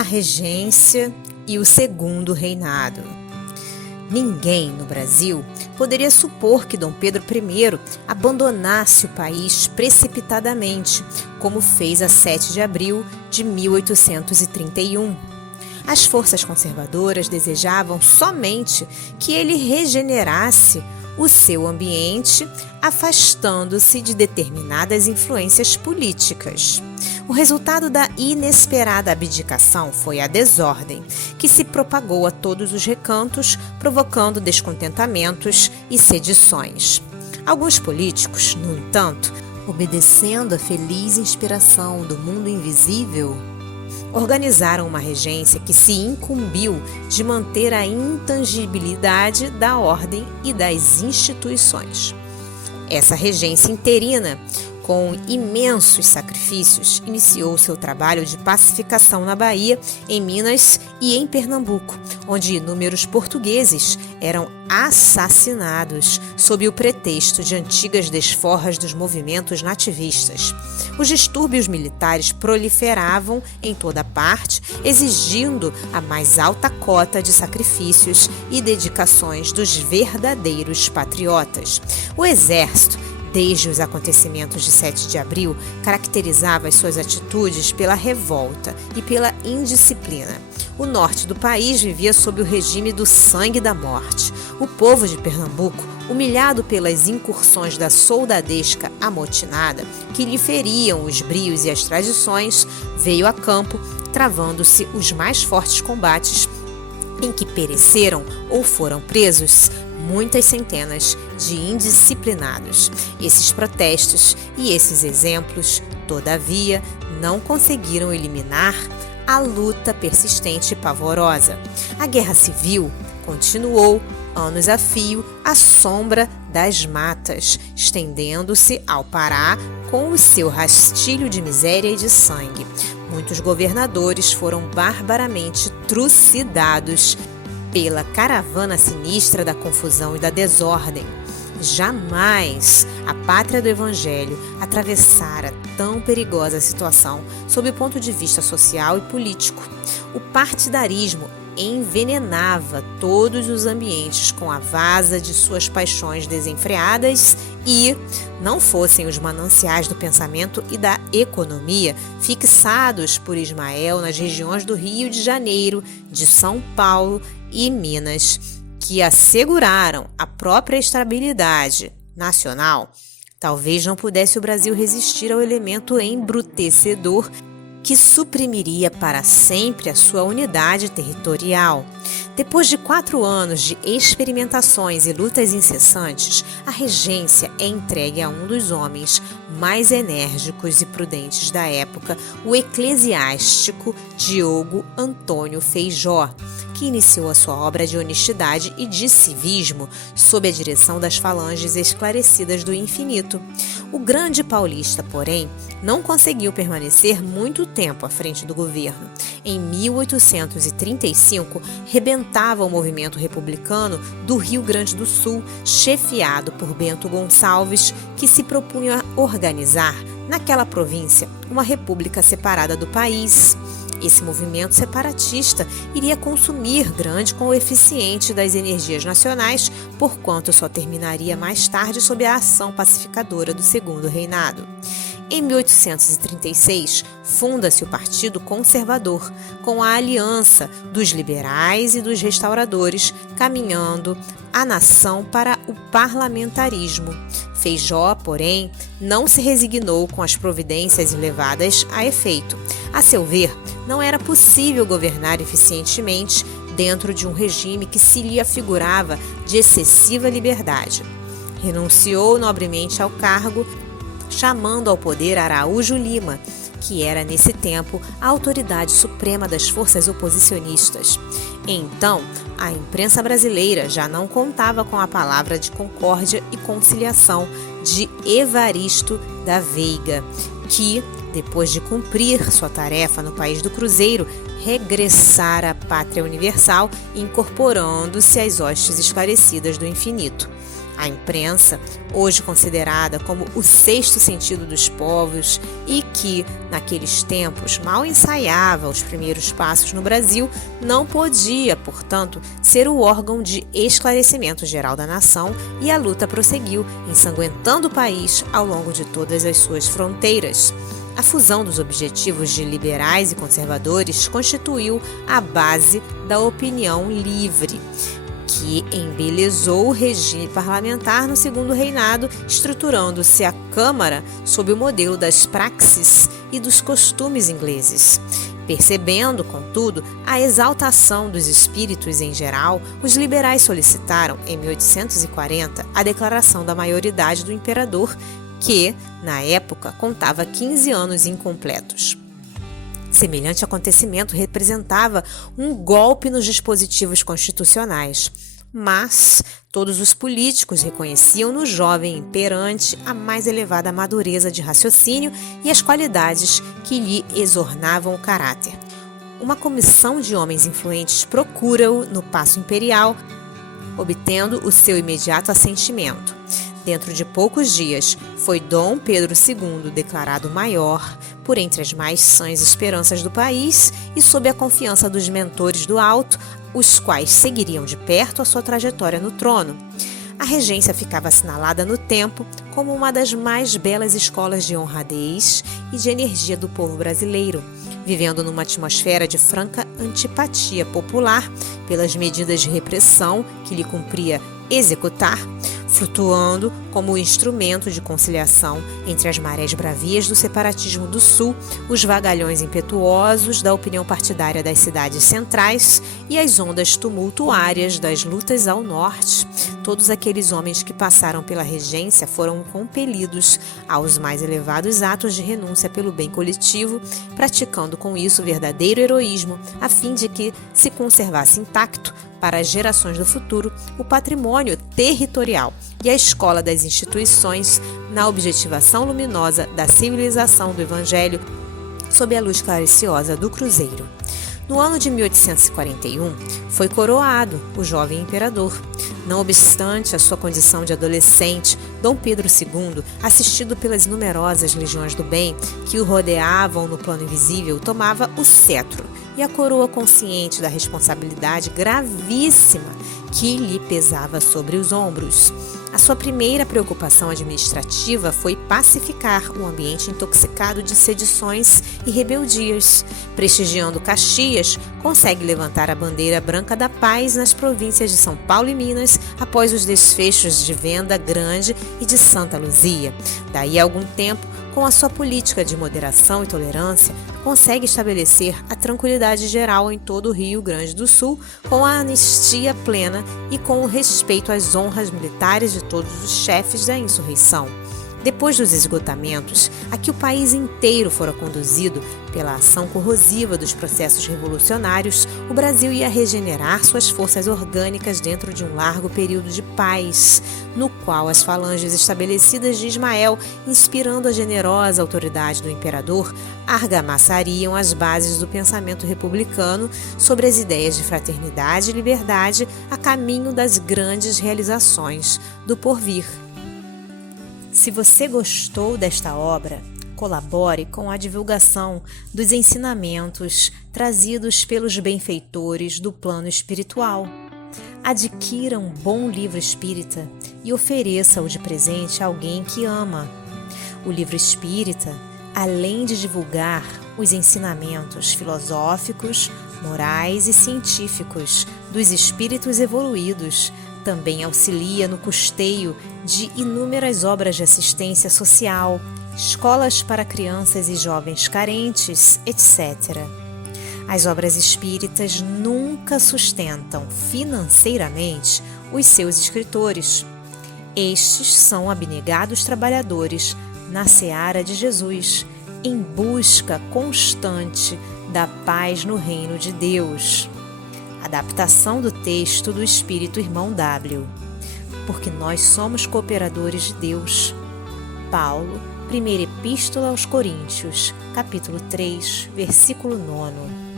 a regência e o segundo reinado. Ninguém no Brasil poderia supor que Dom Pedro I abandonasse o país precipitadamente, como fez a 7 de abril de 1831. As forças conservadoras desejavam somente que ele regenerasse o seu ambiente, afastando-se de determinadas influências políticas. O resultado da inesperada abdicação foi a desordem, que se propagou a todos os recantos, provocando descontentamentos e sedições. Alguns políticos, no entanto, obedecendo à feliz inspiração do mundo invisível, organizaram uma regência que se incumbiu de manter a intangibilidade da ordem e das instituições. Essa regência interina, com imensos sacrifícios, iniciou seu trabalho de pacificação na Bahia, em Minas e em Pernambuco, onde inúmeros portugueses eram assassinados sob o pretexto de antigas desforras dos movimentos nativistas. Os distúrbios militares proliferavam em toda parte, exigindo a mais alta cota de sacrifícios e dedicações dos verdadeiros patriotas. O exército, desde os acontecimentos de 7 de abril, caracterizava as suas atitudes pela revolta e pela indisciplina. O norte do país vivia sob o regime do sangue da morte. O povo de Pernambuco, humilhado pelas incursões da soldadesca amotinada, que lhe feriam os brios e as tradições, veio a campo, travando-se os mais fortes combates, em que pereceram ou foram presos muitas centenas de indisciplinados. Esses protestos e esses exemplos, todavia, não conseguiram eliminar a luta persistente e pavorosa. A guerra civil continuou anos a fio à sombra das matas, estendendo-se ao Pará com o seu rastilho de miséria e de sangue. Muitos governadores foram barbaramente trucidados pela caravana sinistra da confusão e da desordem. Jamais a pátria do Evangelho atravessara tão perigosa situação sob o ponto de vista social e político. O partidarismo envenenava todos os ambientes com a vasa de suas paixões desenfreadas e, não fossem os mananciais do pensamento e da economia fixados por Ismael nas regiões do Rio de Janeiro, de São Paulo e Minas, que asseguraram a própria estabilidade nacional, talvez não pudesse o Brasil resistir ao elemento embrutecedor que suprimiria para sempre a sua unidade territorial. Depois de 4 anos de experimentações e lutas incessantes, a regência é entregue a um dos homens mais enérgicos e prudentes da época, o eclesiástico Diogo Antônio Feijó, que iniciou a sua obra de honestidade e de civismo sob a direção das falanges esclarecidas do infinito. O grande paulista, porém, não conseguiu permanecer muito tempo à frente do governo. Em 1835, rebentava o movimento republicano do Rio Grande do Sul, chefiado por Bento Gonçalves, que se propunha organizar, naquela província, uma república separada do país. Esse movimento separatista iria consumir grande coeficiente das energias nacionais, porquanto só terminaria mais tarde sob a ação pacificadora do Segundo Reinado. Em 1836, funda-se o Partido Conservador, com a aliança dos liberais e dos restauradores, caminhando a nação para o parlamentarismo. Feijó, porém, não se resignou com as providências levadas a efeito. A seu ver, não era possível governar eficientemente dentro de um regime que se lhe afigurava de excessiva liberdade. Renunciou nobremente ao cargo, chamando ao poder Araújo Lima, que era nesse tempo a autoridade suprema das forças oposicionistas. Então, a imprensa brasileira já não contava com a palavra de concórdia e conciliação de Evaristo da Veiga, que, depois de cumprir sua tarefa no país do Cruzeiro, regressara à pátria universal, incorporando-se às hostes esclarecidas do infinito. A imprensa, hoje considerada como o sexto sentido dos povos e que, naqueles tempos, mal ensaiava os primeiros passos no Brasil, não podia, portanto, ser o órgão de esclarecimento geral da nação, e a luta prosseguiu, ensanguentando o país ao longo de todas as suas fronteiras. A fusão dos objetivos de liberais e conservadores constituiu a base da opinião livre, que embelezou o regime parlamentar no segundo reinado, estruturando-se a Câmara sob o modelo das praxes e dos costumes ingleses. Percebendo, contudo, a exaltação dos espíritos em geral, os liberais solicitaram, em 1840, a declaração da maioridade do imperador, que, na época, contava 15 anos incompletos. Semelhante acontecimento representava um golpe nos dispositivos constitucionais, mas todos os políticos reconheciam no jovem imperante a mais elevada madureza de raciocínio e as qualidades que lhe exornavam o caráter. Uma comissão de homens influentes procura-o no Paço Imperial, obtendo o seu imediato assentimento. Dentro de poucos dias, foi Dom Pedro II declarado maior, por entre as mais sãs esperanças do país e sob a confiança dos mentores do alto, os quais seguiriam de perto a sua trajetória no trono. A regência ficava assinalada no tempo como uma das mais belas escolas de honradez e de energia do povo brasileiro, vivendo numa atmosfera de franca antipatia popular pelas medidas de repressão que lhe cumpria executar, flutuando como instrumento de conciliação entre as marés bravias do separatismo do Sul, os vagalhões impetuosos da opinião partidária das cidades centrais e as ondas tumultuárias das lutas ao norte. Todos aqueles homens que passaram pela regência foram compelidos aos mais elevados atos de renúncia pelo bem coletivo, praticando com isso verdadeiro heroísmo, a fim de que se conservasse intacto para as gerações do futuro o patrimônio territorial e a escola das instituições na objetivação luminosa da civilização do Evangelho sob a luz clariciosa do Cruzeiro. No ano de 1841, foi coroado o jovem imperador. Não obstante a sua condição de adolescente, Dom Pedro II, assistido pelas numerosas legiões do bem que o rodeavam no plano invisível, tomava o cetro e a coroa, consciente da responsabilidade gravíssima que lhe pesava sobre os ombros. A sua primeira preocupação administrativa foi pacificar o ambiente intoxicado de sedições e rebeldias. Prestigiando Caxias, consegue levantar a bandeira branca da paz nas províncias de São Paulo e Minas após os desfechos de Venda Grande e de Santa Luzia. Daí a algum tempo, com a sua política de moderação e tolerância, consegue estabelecer a tranquilidade geral em todo o Rio Grande do Sul, com a anistia plena e com o respeito às honras militares de todos os chefes da insurreição. Depois dos esgotamentos a que o país inteiro fora conduzido pela ação corrosiva dos processos revolucionários, o Brasil ia regenerar suas forças orgânicas dentro de um largo período de paz, no qual as falanges estabelecidas de Ismael, inspirando a generosa autoridade do imperador, argamassariam as bases do pensamento republicano sobre as ideias de fraternidade e liberdade a caminho das grandes realizações do porvir. Se você gostou desta obra, colabore com a divulgação dos ensinamentos trazidos pelos benfeitores do plano espiritual. Adquira um bom livro espírita e ofereça-o de presente a alguém que ama. O livro espírita, além de divulgar os ensinamentos filosóficos, morais e científicos dos espíritos evoluídos, também auxilia no custeio de inúmeras obras de assistência social, escolas para crianças e jovens carentes, etc. As obras espíritas nunca sustentam financeiramente os seus escritores. Estes são abnegados trabalhadores na seara de Jesus, em busca constante da paz no reino de Deus. Adaptação do texto do Espírito Irmão W. Porque nós somos cooperadores de Deus. Paulo, Primeira Epístola aos Coríntios, capítulo 3, versículo 9.